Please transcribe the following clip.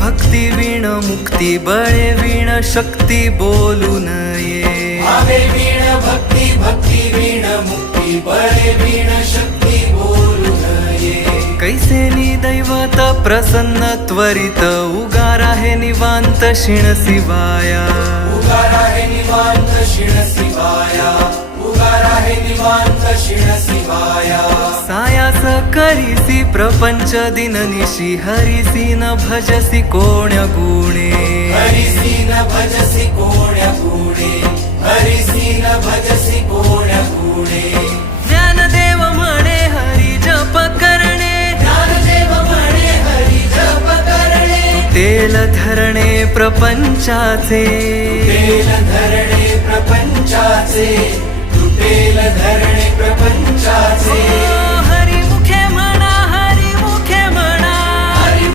भक्ती वीण मुक्ती बळे वीण शक्ती बोलू नये भावे वीण भक्ती भक्ती वीण मुक्ती बळे वीण शक्ती बोलू नये कैसे दैवत प्रसन्न त्वरित उगार आहे निवांत शिण शिवाया उगार आहे निवांत शिण शिवाया उगार आहे निवांत शिण शिवाया सायास करीसी प्रपंच दिननिशी हरिसी न भजसी कोण्या गुणे हरिसी न भजसी कोण्या गुणे हरिसी न भजसी कोण्या गुणे ज्ञानदेव म्हणे हरी जप करणे ज्ञानदेव म्हणे हरी जप करणे तेल धरणे प्रपंचाचे तुटेल धरणे प्रपंचाचे तुटेल धरणे प्रपंचाचे